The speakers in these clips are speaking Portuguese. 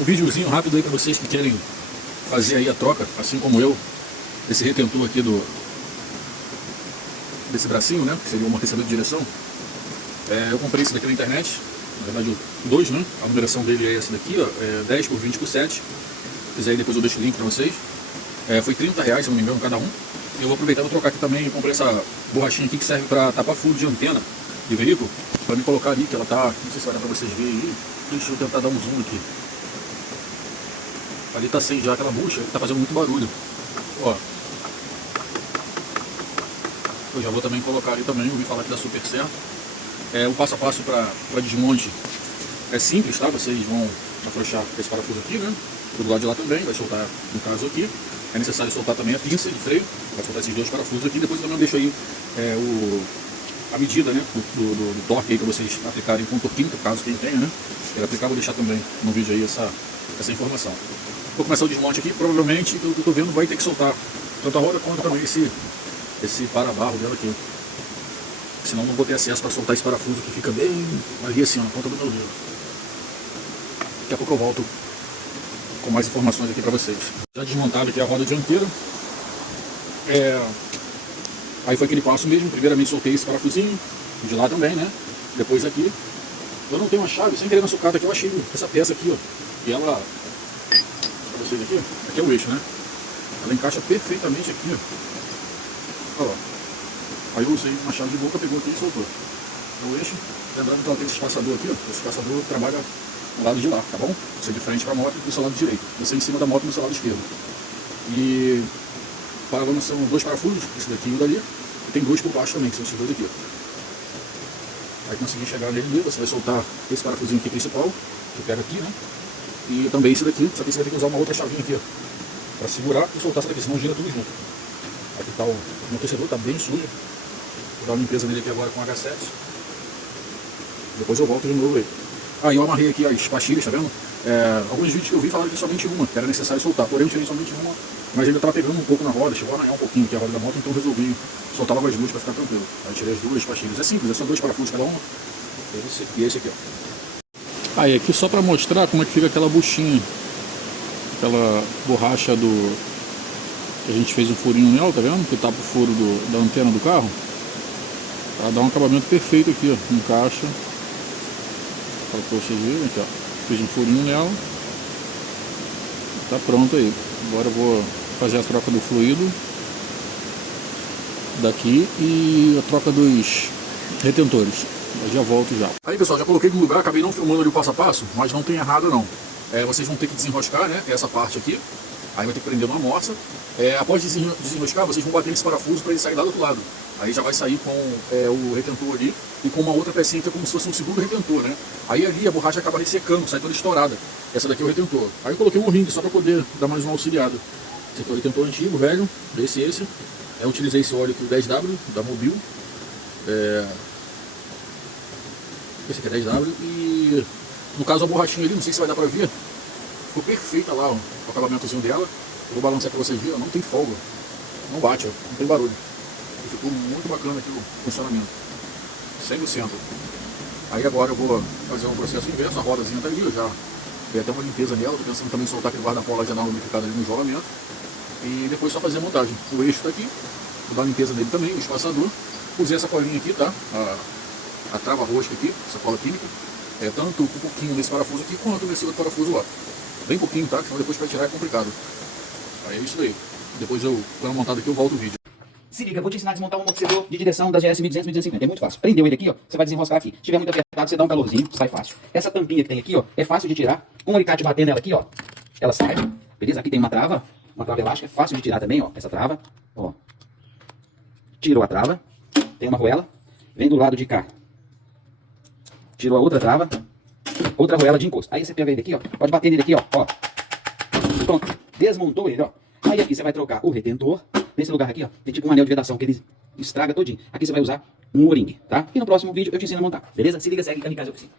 Um videozinho rápido aí para vocês que querem fazer aí a troca, assim como eu, desse retentor aqui desse bracinho, né, que seria o amortecedor de direção. Eu comprei esse daqui na internet, na verdade dois, né, a numeração dele é essa daqui, ó, 10 por 20 por 7, se quiser aí depois eu deixo o link para vocês. Foi R$30, se não me engano, cada um. Eu vou aproveitar e vou trocar aqui também. Eu comprei essa borrachinha aqui que serve para tapar furo de antena de veículo, para me colocar ali, que ela tá, não sei se vai dar para vocês verem aí. Deixa eu tentar dar um zoom aqui. Ali tá sem já aquela bucha, tá fazendo muito barulho. Ó. Eu já vou também colocar ali também, ouvi falar que dá super certo. O passo a passo para desmonte é simples, tá? Vocês vão afrouxar esse parafuso aqui, né? Do lado de lá também, vai soltar, no caso aqui. É necessário soltar também a pinça de freio, vai soltar esses dois parafusos aqui. Depois eu também deixo aí a medida, né, do torque aí para vocês aplicarem com torquímetro, caso quem tenha, né? Quero aplicar, vou deixar também no vídeo aí essa informação. Vou começar o desmonte aqui, provavelmente, pelo que eu estou vendo, vai ter que soltar tanto a roda quanto também esse para-barro dela aqui. Senão não vou ter acesso para soltar esse parafuso que fica bem ali assim, ó, na ponta do meu dedo. Daqui a pouco eu volto com mais informações aqui para vocês. Já desmontado aqui a roda dianteira. Aí foi aquele passo mesmo. Primeiramente soltei esse parafusinho, de lá também, né? Depois aqui. Eu não tenho uma chave, sem querer na sucata aqui, eu achei essa peça aqui, ó. E ela, para vocês aqui é o eixo, né? Ela encaixa perfeitamente aqui, ó. Olha lá. Aí eu usei uma chave de boca, pegou aqui e soltou. O eixo, lembrando que ela tem esse espaçador aqui, ó. Esse espaçador trabalha do lado de lá, tá bom? Você de frente para a moto e do seu lado direito. Você em cima da moto e do seu lado esquerdo. E parafusos são dois parafusos, esse daqui e o dali. E tem dois por baixo também, que são esses dois aqui, ó. Aí conseguir chegar nele, você vai soltar esse parafusinho aqui principal, que pega aqui, né? E também esse daqui, só que você vai ter que usar uma outra chavinha aqui, ó, para segurar e soltar essa daqui, senão gira tudo junto. Aqui tá o amortecedor, tá bem sujo. Vou dar uma limpeza nele aqui agora com H7. Depois eu volto de novo aí. Aí eu amarrei aqui as pastilhas, tá vendo? Alguns vídeos que eu vi falaram que somente uma, que era necessário soltar. Porém eu tirei somente uma, mas ainda estava pegando um pouco na roda, chegou a arranhar um pouquinho aqui a roda da moto, então eu resolvi soltar logo as duas para ficar tranquilo. Aí eu tirei as duas pastilhas. É simples, é só dois parafusos cada uma. E esse aqui, ó. Aí aqui só para mostrar como é que fica aquela buchinha, aquela borracha que a gente fez um furinho nela, tá vendo? Que tapa o furo da antena do carro. Para dar um acabamento perfeito aqui, ó. Encaixa. Para vocês verem aqui, ó. Fiz um furinho nela. Tá pronto aí. Agora eu vou fazer a troca do fluido daqui e a troca dos retentores. Eu já volto já. Aí pessoal, já coloquei no lugar, acabei não filmando ali o passo a passo, mas não tem errado não. Vocês vão ter que desenroscar, né, essa parte aqui. Aí vai ter que prender uma morsa. Após desenroscar, vocês vão bater nesse parafuso para ele sair lá do outro lado. Aí já vai sair com o retentor ali e com uma outra pecinha que é como se fosse um segundo retentor, né? Aí ali a borracha acaba ressecando, sai toda estourada. Essa daqui é o retentor. Aí eu coloquei um ringue só para poder dar mais uma auxiliada. Esse aqui é o retentor antigo, velho, esse. Eu utilizei esse óleo aqui, o 10W, da Mobil. Esse aqui é 10W e no caso a borrachinha ali, não sei se vai dar para ver, ficou perfeita lá, ó, o acabamentozinho dela. Eu vou balançar para vocês verem, não tem folga, não bate, ó, não tem barulho. Ficou muito bacana aqui o funcionamento, 100%. Aí agora eu vou fazer um processo inverso, a rodazinha tá ali, eu já dei até uma limpeza nela, tô pensando também em soltar aquele guarda-pó já dar uma lubrificada ali no isolamento. E depois só fazer a montagem. O eixo tá aqui, vou dar uma limpeza nele também, o espaçador. Usei essa colinha aqui, tá? A trava rosca aqui, essa cola química. Tanto um pouquinho nesse parafuso aqui, quanto nesse outro parafuso lá. Bem pouquinho, tá? Senão depois para tirar é complicado. Aí é isso daí. Depois eu, quando montado aqui, eu volto o vídeo. Se liga, eu vou te ensinar a desmontar um amortecedor de direção da GS 1200, 1250. É muito fácil. Prendeu ele aqui, ó. Você vai desenroscar aqui. Se tiver muito apertado, você dá um calorzinho, sai fácil. Essa tampinha que tem aqui, ó, é fácil de tirar. Com o alicate batendo ela aqui, ó, ela sai. Beleza? Aqui tem uma trava elástica, é fácil de tirar também, ó. Essa trava, ó. Tirou a trava. Tem uma arruela. Vem do lado de cá. Tirou a outra trava. Outra arruela de encosto. Aí você pega ele aqui, ó. Pode bater nele aqui, ó. Pronto. Desmontou ele, ó. Aí aqui você vai trocar o retentor. Nesse lugar aqui, ó, tem tipo um anel de vedação que ele estraga todinho. Aqui você vai usar um O-ring, tá? E no próximo vídeo eu te ensino a montar, beleza? Se liga, segue Kamikaze Oficina.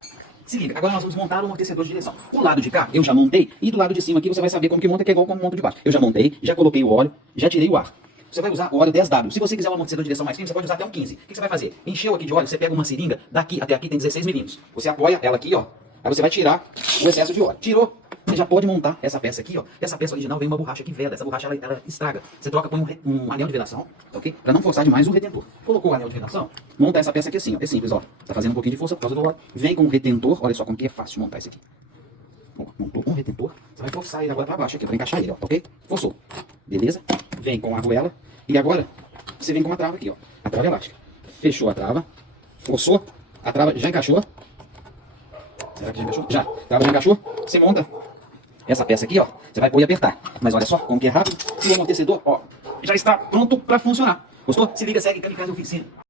Se liga, agora nós vamos montar o amortecedor de direção. O lado de cá eu já montei e do lado de cima aqui você vai saber como que monta, que é igual como monta de baixo. Eu já montei, já coloquei o óleo, já tirei o ar. Você vai usar o óleo 10W. Se você quiser um amortecedor de direção mais fino, você pode usar até um 15. O que você vai fazer? Encheu aqui de óleo, você pega uma seringa, daqui até aqui tem 16 milímetros. Você apoia ela aqui, ó. Aí você vai tirar o excesso de óleo. Tirou, Você já pode montar essa peça aqui, ó. Essa peça original vem uma borracha que veda. Essa borracha ela estraga. Você troca, põe um anel de vedação, ok? Pra não forçar demais o retentor. Colocou o anel de vedação, monta essa peça aqui assim, ó. É simples, ó. Tá fazendo um pouquinho de força por causa do óleo. Vem com o retentor, olha só como que é fácil montar isso aqui. Ó, montou com o retentor, você vai forçar ele agora pra baixo aqui, pra encaixar ele, ó, ok? Forçou. Beleza? Vem com a argoela. E agora, você vem com a trava aqui, ó. A trava elástica. Fechou a trava. Forçou. A trava já encaixou. Será que já encaixou? Já. A trava já encaixou. Você monta essa peça aqui, ó. Você vai pôr e apertar. Mas olha só como que é rápido. E o amortecedor, ó, já está pronto para funcionar. Gostou? Se liga, segue, kamikaze oficina.